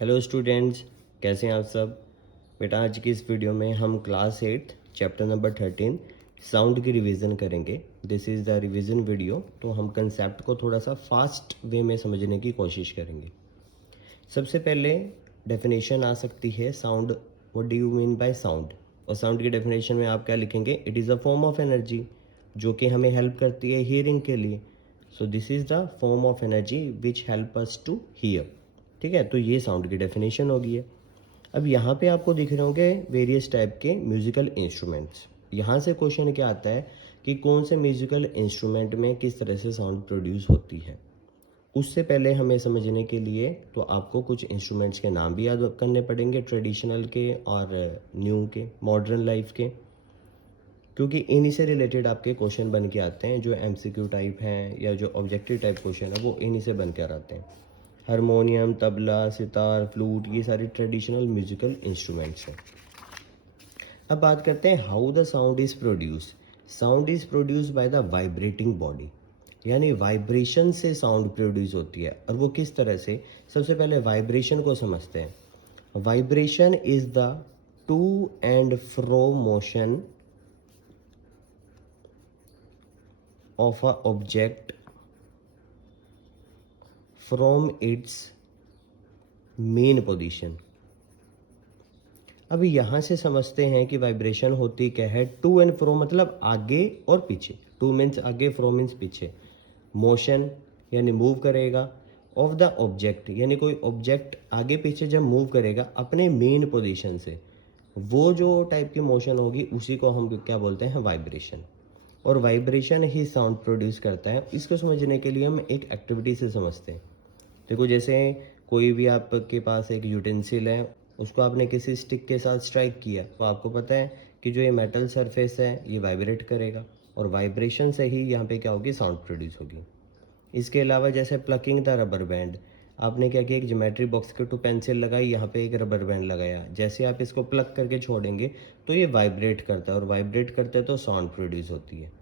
Hello students, कैसे हैं आप सब। बेटा आज की इस वीडियो में हम क्लास 8 चैप्टर नंबर 13 साउंड की रिवीजन करेंगे। This is the revision video. तो हम कंसेप्ट को थोड़ा सा फास्ट वे में समझने की कोशिश करेंगे। सबसे पहले डेफिनेशन आ सकती है sound. What do you mean by sound. और साउंड की डेफिनेशन में आप क्या लिखेंगे, it is a form of energy जो कि हमें हेल्प करती है हियरिंग के लिए। So this is the form of energy which help us to hear. ठीक है, तो ये साउंड की डेफिनेशन होगी है। अब यहाँ पे आपको दिख रहे होंगे वेरियस टाइप के म्यूजिकल इंस्ट्रूमेंट्स। यहाँ से क्वेश्चन क्या आता है कि कौन से म्यूजिकल इंस्ट्रूमेंट में किस तरह से साउंड प्रोड्यूस होती है। उससे पहले हमें समझने के लिए तो आपको कुछ इंस्ट्रूमेंट्स के नाम भी याद करने पड़ेंगे, ट्रेडिशनल के और न्यू के, मॉडर्न लाइफ के, क्योंकि इन्हीं से रिलेटेड आपके क्वेश्चन बन के आते हैं। जो एमसीक्यू टाइप हैं या जो ऑब्जेक्टिव टाइप क्वेश्चन है वो इन्हीं से बन कर आते हैं। हारमोनियम, तबला, सितार, फ्लूट, ये सारे ट्रेडिशनल म्यूजिकल इंस्ट्रूमेंट्स हैं। अब बात करते हैं how the sound is produce. Sound is produce by the vibrating body, यानी वाइब्रेशन से साउंड प्रोड्यूस होती है। और वो किस तरह से, सबसे पहले वाइब्रेशन को समझते हैं। Vibration is the two and fro motion of a object from its main position. अब यहाँ से समझते हैं कि वाइब्रेशन होती क्या है। टू एंड फ्रो मतलब आगे और पीछे। टू मीन्स आगे, फ्रो मीन्स पीछे। मोशन यानी मूव करेगा, ऑफ द ऑब्जेक्ट यानी कोई ऑब्जेक्ट आगे पीछे जब मूव करेगा अपने मेन पोजीशन से, वो जो टाइप की मोशन होगी उसी को हम क्या बोलते हैं, वाइब्रेशन। और वाइब्रेशन ही साउंड प्रोड्यूस करता है। इसको समझने के लिए हम एक एक्टिविटी से समझते हैं। देखो, जैसे कोई भी आपके पास एक यूटेंसिल है, उसको आपने किसी स्टिक के साथ स्ट्राइक किया तो आपको पता है कि जो ये मेटल सरफेस है ये वाइब्रेट करेगा, और वाइब्रेशन से ही यहाँ पे क्या होगी, साउंड प्रोड्यूस होगी। इसके अलावा जैसे प्लकिंग द रबर बैंड, आपने क्या किया, एक ज्योमेट्री बॉक्स के टू पेंसिल लगाई, यहाँ पे एक रबर बैंड लगाया, जैसे आप इसको प्लग करके छोड़ेंगे तो ये वाइब्रेट करता है, और वाइब्रेट करता है तो साउंड प्रोड्यूस होती है।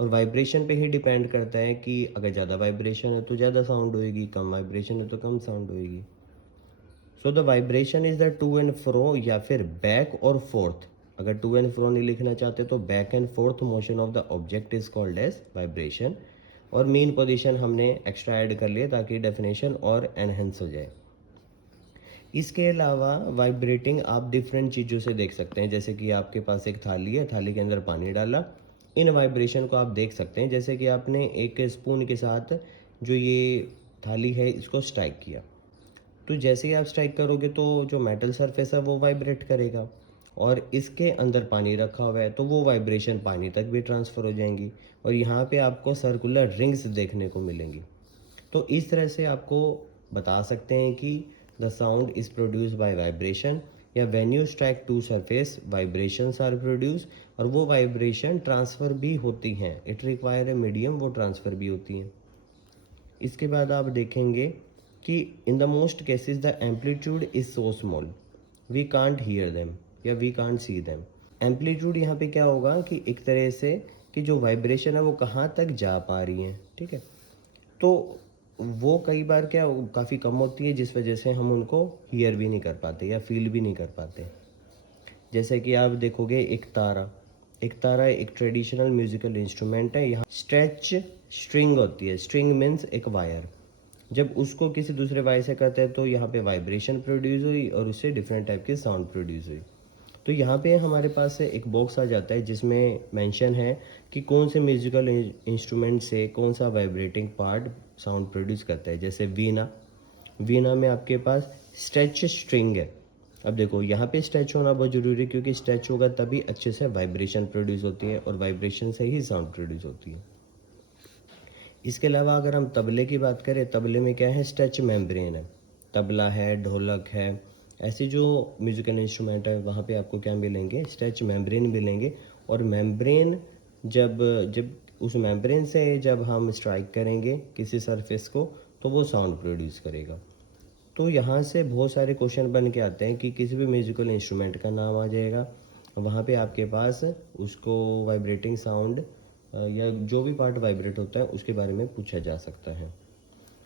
और वाइब्रेशन पे ही डिपेंड करता है कि अगर ज़्यादा वाइब्रेशन है तो ज़्यादा साउंड होएगी, कम वाइब्रेशन है तो कम साउंड होएगी। So the vibration is the two and fro या फिर बैक और फोर्थ। अगर टू एंड फ्रो नहीं लिखना चाहते तो back and forth motion of the object is called as vibration. और मेन पोजीशन हमने एक्स्ट्रा ऐड कर लिया ताकि डेफिनेशन और एनहेंस हो जाए। इसके अलावा वाइब्रेटिंग आप डिफरेंट चीज़ों से देख सकते हैं। जैसे कि आपके पास एक थाली है, थाली के अंदर पानी डाला, इन वाइब्रेशन को आप देख सकते हैं। जैसे कि आपने एक स्पून के साथ जो ये थाली है इसको स्ट्राइक किया, तो जैसे ही आप स्ट्राइक करोगे तो जो मेटल सरफेस है वो वाइब्रेट करेगा, और इसके अंदर पानी रखा हुआ है तो वो वाइब्रेशन पानी तक भी ट्रांसफ़र हो जाएंगी, और यहाँ पे आपको सर्कुलर रिंग्स देखने को मिलेंगी। तो इस तरह से आपको बता सकते हैं कि the sound is produce by vibration, या when you strike to surface vibrations are produce. और वो वाइब्रेशन ट्रांसफ़र भी होती हैं, इट रिक्वायर ए मीडियम, वो ट्रांसफ़र भी होती हैं। इसके बाद आप देखेंगे कि in the most cases the amplitude is so small we can't hear them या we can't see them. Amplitude यहाँ पे क्या होगा कि एक तरह से कि जो वाइब्रेशन है वो कहाँ तक जा पा रही है, ठीक है। तो वो कई बार क्या काफ़ी कम होती है, जिस वजह से हम उनको हियर भी नहीं कर पाते या फील भी नहीं कर पाते। जैसे कि आप देखोगे एक तारा, एक तारा एक ट्रेडिशनल म्यूजिकल इंस्ट्रूमेंट है। यहाँ स्ट्रेच स्ट्रिंग होती है, स्ट्रिंग मीन्स एक वायर। जब उसको किसी दूसरे वायर से करते हैं तो यहाँ पे वाइब्रेशन प्रोड्यूस हुई और उससे डिफरेंट टाइप की साउंड प्रोड्यूस हुई। तो यहाँ पे हमारे पास से एक बॉक्स आ जाता है जिसमें मेंशन है कि कौन से म्यूजिकल इंस्ट्रूमेंट से कौन सा वाइब्रेटिंग पार्ट साउंड प्रोड्यूस करता है। जैसे वीणा, वीणा में आपके पास स्ट्रेच स्ट्रिंग है। अब देखो यहाँ पे स्ट्रेच होना बहुत ज़रूरी है, क्योंकि स्ट्रेच होगा तभी अच्छे से वाइब्रेशन प्रोड्यूस होती है, और वाइब्रेशन से ही साउंड प्रोड्यूस होती है। इसके अलावा अगर हम तबले की बात करें, तबले में क्या है, स्ट्रेच मेम्ब्रेन है। तबला है, ढोलक है, ऐसे जो म्यूजिकल इंस्ट्रूमेंट है वहाँ पे आपको क्या मिलेंगे, स्ट्रेच मेम्ब्रेन मिलेंगे। और मेम्ब्रेन जब जब उस मेम्ब्रेन से जब हम स्ट्राइक करेंगे किसी सरफेस को तो वो साउंड प्रोड्यूस करेगा। तो यहाँ से बहुत सारे क्वेश्चन बन के आते हैं कि किसी भी म्यूजिकल इंस्ट्रूमेंट का नाम आ जाएगा, वहाँ पे आपके पास उसको वाइब्रेटिंग साउंड या जो भी पार्ट वाइब्रेट होता है उसके बारे में पूछा जा सकता है।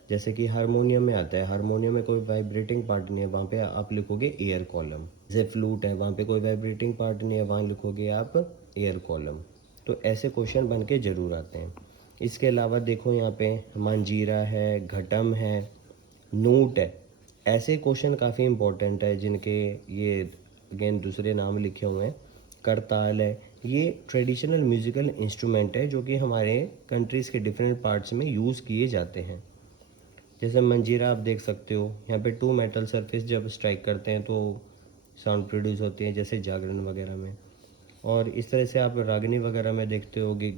जैसे कि हारमोनियम में आता है, हारमोनियम में कोई वाइब्रेटिंग पार्ट नहीं है, वहाँ पे आप लिखोगे एयर कॉलम। जैसे फ्लूट है, वहाँ पे कोई वाइब्रेटिंग पार्ट नहीं है, वहाँ लिखोगे आप एयर कॉलम। तो ऐसे क्वेश्चन बन के ज़रूर आते हैं। इसके अलावा देखो यहाँ पे मंजीरा है, घटम है, नूट है। ऐसे क्वेश्चन काफ़ी इंपॉर्टेंट है जिनके ये अगेन दूसरे नाम लिखे हुए हैं। करताल है, ये ट्रेडिशनल म्यूज़िकल इंस्ट्रूमेंट है जो कि हमारे कंट्रीज़ के डिफरेंट पार्ट्स में यूज़ किए जाते हैं। जैसे मंजीरा आप देख सकते हो, यहाँ पे टू मेटल सरफेस जब स्ट्राइक करते हैं तो साउंड प्रोड्यूस होती है, जैसे जागरण वगैरह में। और इस तरह से आप रागनी वगैरह में देखते होगे,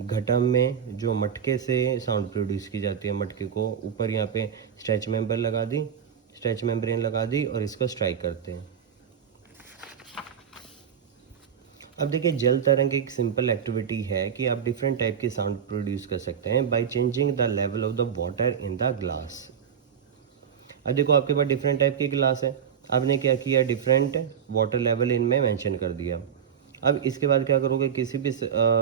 घटम में जो मटके से साउंड प्रोड्यूस की जाती है, मटके को ऊपर यहाँ पे स्ट्रेच मेम्बर लगा दी, स्ट्रेच मेम्ब्रेन लगा दी और इसको स्ट्राइक करते हैं। अब देखिए, जल तरंग एक सिंपल एक्टिविटी है कि आप डिफरेंट टाइप की साउंड प्रोड्यूस कर सकते हैं by changing the level of the water in the glass. अब देखो, आपके पास डिफरेंट टाइप की ग्लास है, आपने क्या किया, डिफरेंट वाटर लेवल इनमें मेंशन कर दिया। अब इसके बाद क्या करोगे, किसी भी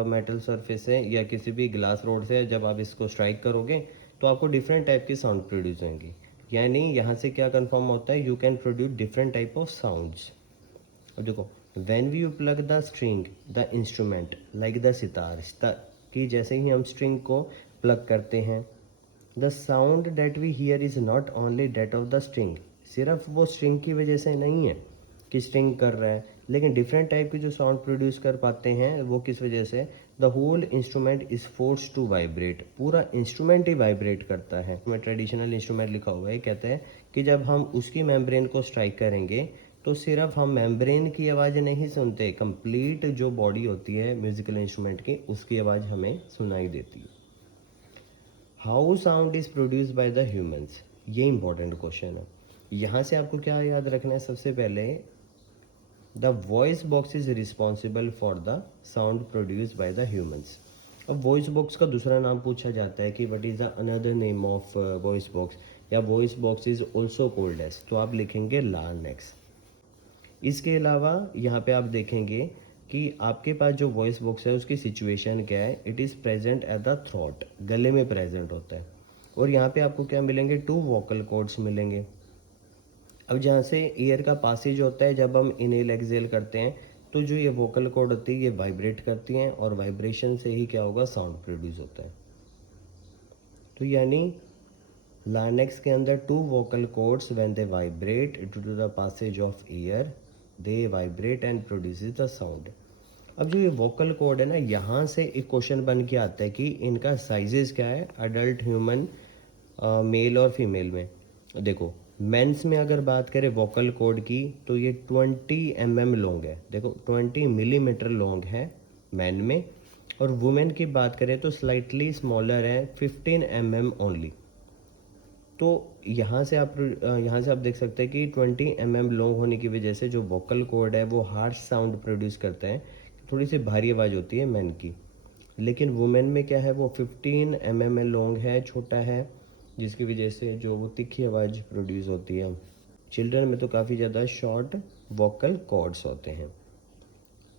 मेटल सरफेस से या किसी भी ग्लास रोड से जब आप इसको स्ट्राइक करोगे तो आपको डिफरेंट टाइप की साउंड प्रोड्यूस होंगी। यानी यहाँ से क्या कंफर्म होता है, you can produce different type of sounds. अब देखो, when we you plug the string the instrument like the sitar, कि जैसे ही हम स्ट्रिंग को प्लग करते हैं, the sound that we hear is not only that of the string, सिर्फ वो स्ट्रिंग की वजह से नहीं है कि स्ट्रिंग कर रहा है, लेकिन डिफरेंट टाइप की जो साउंड प्रोड्यूस कर पाते हैं वो किस वजह से, the whole instrument is force to vibrate, पूरा इंस्ट्रूमेंट ही वाइब्रेट करता है। में ट्रेडिशनल इंस्ट्रूमेंट लिखा हुआ है, कहते हैं कि जब हम उसकी मेम्ब्रेन को स्ट्राइक करेंगे तो सिर्फ हम मेम्ब्रेन की आवाज़ नहीं सुनते, कंप्लीट जो बॉडी होती है म्यूजिकल इंस्ट्रूमेंट की उसकी आवाज़ हमें सुनाई देती है। How sound is produce by the humans, ये इंपॉर्टेंट क्वेश्चन है। यहाँ से आपको क्या याद रखना है, सबसे पहले the voice box is responsible for the sound produce by the humans. अब वॉइस बॉक्स का दूसरा नाम पूछा जाता है कि what is the another name of voice box, या voice box is also called as, तो आप लिखेंगे लार्नेक्स। इसके अलावा यहाँ पे आप देखेंगे कि आपके पास जो वॉइस बॉक्स है उसकी सिचुएशन क्या है, it is present at the throat, गले में प्रेजेंट होता है। और यहाँ पे आपको क्या मिलेंगे, टू वोकल कॉर्ड्स मिलेंगे। अब जहाँ से ईयर का पासेज होता है, जब हम इनहेल एक्सहेल करते हैं तो जो ये वोकल कॉर्ड होती है ये वाइब्रेट करती हैं और वाइब्रेशन से ही क्या होगा, साउंड प्रोड्यूस होता है। तो यानी लार्नेक्स के अंदर two vocal cords when they vibrate due to the passage of air, they vibrate and produces the sound. अब जो ये वोकल कॉर्ड है ना, यहाँ से एक क्वेश्चन बन के आता है कि इनका साइजेस क्या है, अडल्ट ह्यूमन, मेल और फीमेल में। देखो, मेंस में अगर बात करें वोकल कॉर्ड की तो ये 20 mm लॉन्ग है, देखो 20 mm लॉन्ग है मैन में। और वुमेन की बात करें तो स्लाइटली स्मॉलर है, 15 mm ओनली। तो यहाँ से आप देख सकते हैं कि 20 mm लॉन्ग होने की वजह से जो वोकल कॉर्ड है वो हार्श साउंड प्रोड्यूस करता है, थोड़ी सी भारी आवाज़ होती है मैन की। लेकिन वुमेन में क्या है, वो 15 mm लॉन्ग है, छोटा है, जिसकी वजह से जो वो तीखी आवाज़ प्रोड्यूस होती है। चिल्ड्रन में तो काफ़ी ज़्यादा शॉर्ट वोकल कॉर्ड्स होते हैं।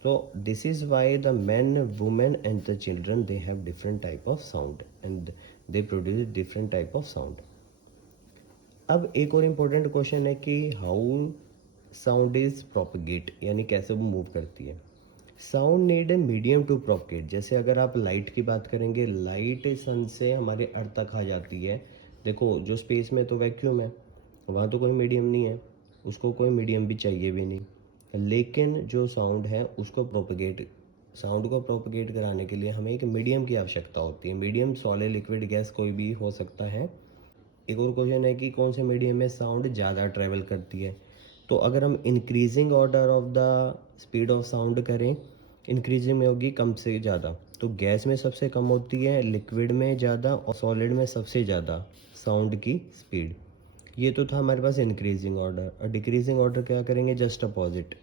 तो this is why the man, women and the children they have different type of sound and they produce different type of sound. अब एक और इम्पोर्टेंट क्वेश्चन है कि हाउ साउंड इज प्रोपगेट, यानी कैसे वो मूव करती है। Sound need a medium to propagate. जैसे अगर आप लाइट की बात करेंगे, लाइट सन से हमारे अर्थ तक आ जाती है। देखो, जो स्पेस में तो वैक्यूम है, वहाँ तो कोई मीडियम नहीं है, उसको कोई मीडियम भी चाहिए भी नहीं। लेकिन जो साउंड है उसको प्रोपगेट, साउंड को प्रोपगेट कराने के लिए हमें एक मीडियम की आवश्यकता होती है। मीडियम सॉलिड, लिक्विड, गैस कोई भी हो सकता है। एक और क्वेश्चन है कि कौन से मीडियम में साउंड ज़्यादा ट्रैवल करती है। तो अगर हम increasing order of the speed of sound करें, इंक्रीजिंग में होगी कम से ज़्यादा, तो गैस में सबसे कम होती है, लिक्विड में ज़्यादा और सॉलिड में सबसे ज़्यादा साउंड की स्पीड। ये तो था हमारे पास इंक्रीजिंग ऑर्डर। और डिक्रीजिंग ऑर्डर क्या करेंगे, just opposite,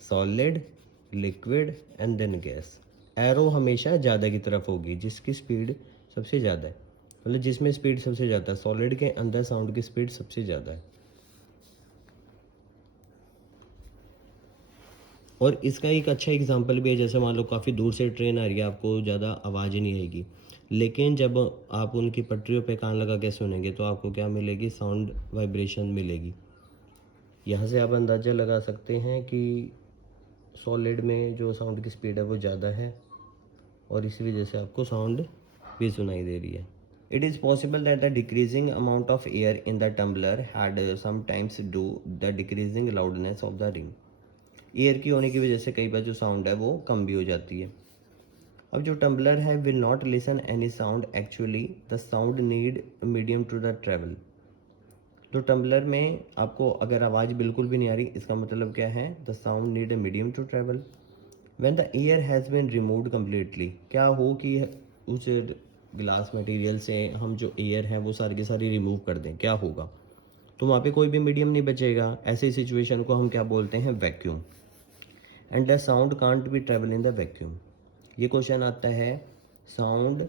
solid, liquid and then gas. Arrow हमेशा ज़्यादा की तरफ होगी, जिसकी स्पीड सबसे ज़्यादा है, मतलब जिसमें स्पीड सबसे ज़्यादा है, सॉलिड के अंदर साउंड की स्पीड सबसे ज़्यादा है। और इसका एक अच्छा एग्जांपल भी है, जैसे मान लो काफ़ी दूर से ट्रेन आ रही है, आपको ज़्यादा आवाज़ नहीं आएगी, लेकिन जब आप उनकी पटरियों पे कान लगा के सुनेंगे तो आपको क्या मिलेगी, साउंड वाइब्रेशन मिलेगी। यहाँ से आप अंदाज़ा लगा सकते हैं कि सॉलिड में जो साउंड की स्पीड है वो ज़्यादा है और इसी वजह से आपको साउंड भी सुनाई दे रही है। It is possible that the decreasing amount of air in the tumbler had sometimes do the decreasing loudness of the ring. Air की होने की वजह से कई बार जो साउंड है वो कम भी हो जाती है। अब जो टम्बलर है will not listen any sound, actually the sound need medium to the travel. तो टम्बलर में आपको अगर आवाज़ बिल्कुल भी नहीं आ रही, इसका मतलब क्या है, the sound need a medium to travel. When the air has been removed completely, क्या हो कि उस ग्लास मटेरियल से हम जो एयर है वो सारी की सारी रिमूव कर दें, क्या होगा, तो वहाँ पे कोई भी मीडियम नहीं बचेगा। ऐसी सिचुएशन को हम क्या बोलते हैं, vacuum. And the sound can't be travel in the vacuum. ये क्वेश्चन आता है, sound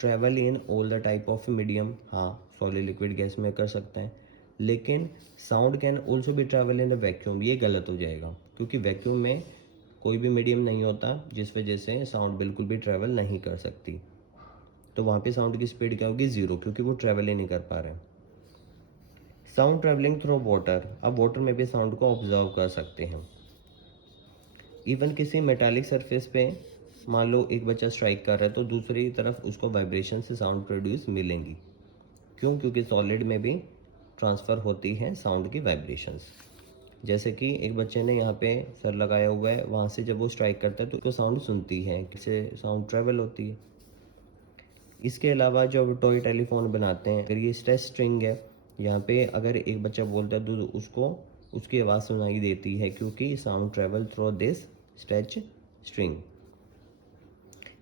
travel in all the type of medium, हाँ सॉलिड लिक्विड गैस में कर सकता है, लेकिन साउंड कैन ऑल्सो भी ट्रैवल इन द वैक्यूम, ये गलत हो जाएगा क्योंकि वैक्यूम में कोई भी मीडियम नहीं होता जिस वजह से साउंड बिल्कुल भी ट्रैवल नहीं कर सकती। तो वहाँ पे साउंड की स्पीड क्या होगी, ज़ीरो, क्योंकि वो ट्रैवल ही नहीं कर पा रहे। साउंड ट्रैवलिंग थ्रू वाटर, अब वाटर में भी साउंड को ऑब्जर्व कर सकते हैं। इवन किसी मेटालिक सरफेस पे मान लो एक बच्चा स्ट्राइक कर रहा है तो दूसरी तरफ उसको वाइब्रेशन से साउंड प्रोड्यूस मिलेंगी। क्यों, क्योंकि सॉलिड में भी ट्रांसफ़र होती है साउंड की वाइब्रेशंस। जैसे कि एक बच्चे ने यहाँ पे सर लगाया हुआ है, वहाँ से जब वो स्ट्राइक करता है तो उसको साउंड सुनती है, इससे साउंड ट्रेवल होती है। इसके अलावा जब टॉय टेलीफोन बनाते हैं, अगर ये स्ट्रेच स्ट्रिंग है, यहाँ पे अगर एक बच्चा बोलता है तो उसको उसकी आवाज़ सुनाई देती है क्योंकि sound travel through this stretch string.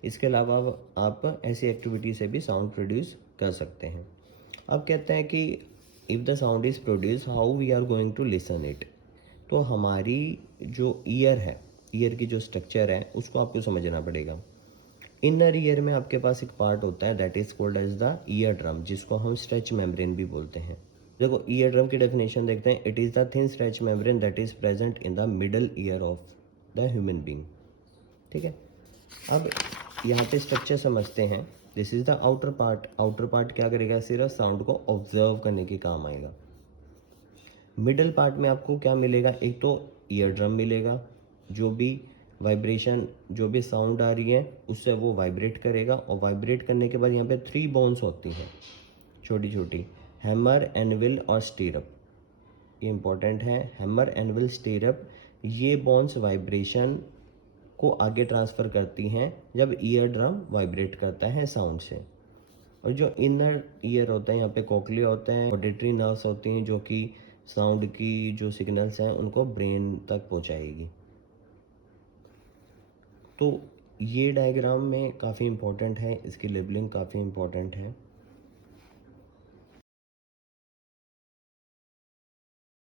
इसके अलावा आप ऐसी एक्टिविटी से भी साउंड प्रोड्यूस कर सकते हैं। अब कहते हैं कि if the sound is produce, how we are going to listen it. तो हमारी जो ईयर है, ईयर की जो स्ट्रक्चर है उसको आपको समझना पड़ेगा। इनर ईयर में आपके पास एक पार्ट होता है that is called as the ear drum, जिसको हम स्ट्रेच मेम्ब्रेन भी बोलते हैं। देखो ईयर ड्रम की डेफिनेशन देखते हैं, it is the thin stretch membrane that is present in the middle ear of the human being. ठीक है, अब यहाँ पे स्ट्रक्चर समझते हैं। This is the outer part. Outer part क्या करेगा, सिर्फ साउंड को ऑब्जर्व करने के काम आएगा। मिडल पार्ट में आपको क्या मिलेगा, एक तो ईयर ड्रम मिलेगा, जो भी वाइब्रेशन, जो भी साउंड आ रही है उससे वो वाइब्रेट करेगा, और वाइब्रेट करने के बाद यहाँ पे 3 बोन्स होती हैं छोटी छोटी, हैमर, एनविल और स्टीरअप। ये इंपॉर्टेंट है, हैमर, एनविल, स्टीरअप। ये बोन्स वाइब्रेशन को आगे ट्रांसफ़र करती हैं जब ईयर ड्रम वाइब्रेट करता है साउंड से। और जो इनर ईयर होता है, यहाँ पे कोक्लिया होता है, ऑडिटरी नर्व्स होती हैं जो कि साउंड की जो सिग्नल्स हैं उनको ब्रेन तक पहुँचाएगी। तो ये डायग्राम में काफ़ी इम्पोर्टेंट है, इसकी लेबलिंग काफ़ी इम्पोर्टेंट है।